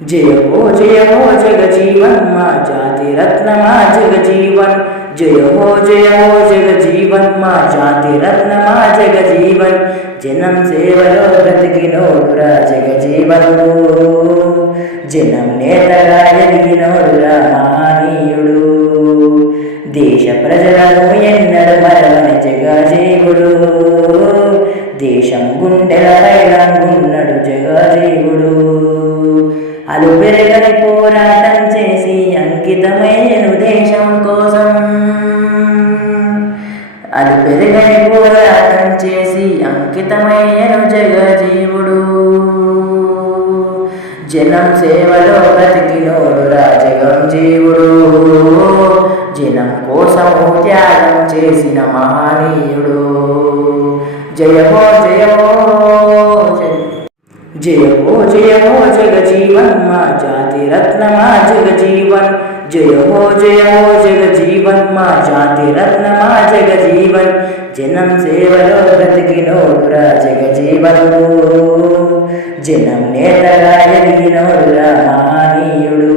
जय हो जगजीवन माँ जाति रत्न माँ जगजीवन। जय हो जगजीवन माँ जाति रत्न माँ जगजीवन। जन्म सेवलो ब्रतिकिनोडुरा जगजीवनु जन्म नेतगा ఎదిగినోడురా మహనీయుడు। దేశ ప్రజలను ఎన్నడు మరవని జగజీవుడు। దేశం గుండెలపైన ఉన్నడు జగజీవుడు। అలు పెరగని పోరాటం చేసి అంకితమయ్యను దేశం కోసం। అలు పెరగని పోరాటం చేసి అంకితమయ్యను జగజీవుడు। జనం సేవలో బ్రతికినోడురా జగం జీవుడు। జనం కోసము త్యాగం చేసిన మహనీయుడు। జయ హో జయ హో जय हो जगजीवन माँ जाति रत्न माँ जगजीवन। जय हो जगजीवन माँ जाति रत्न माँ जगजीवन। जन्म सेवलो ब्रतिकिनोडुरा जगजीवनु जन्म नेतगा ఎదిగినోడురా మహనీయుడు।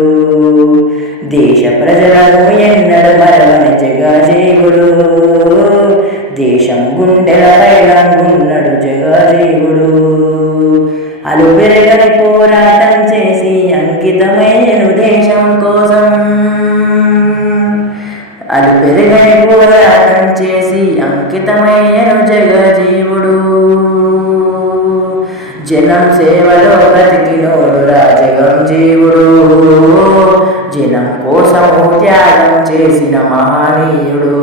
దేశ ప్రజలను ఎన్నడు మరవని జగజీవుడు। దేశం గుండెలపైన ఉన్నడు జగజీవుడు। అలు పెరగని పోరాటం చేసి అంకితమయ్యను దేశం కోసం। అలు పెరగని పోరాటం చేసి అంకితమయ్యను జగజీవుడు। జనం సేవలో బ్రతికినోడురా జగం జీవుడు। జనం కోసము త్యాగం చేసిన మహనీయుడు।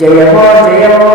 జయ హో జయ హో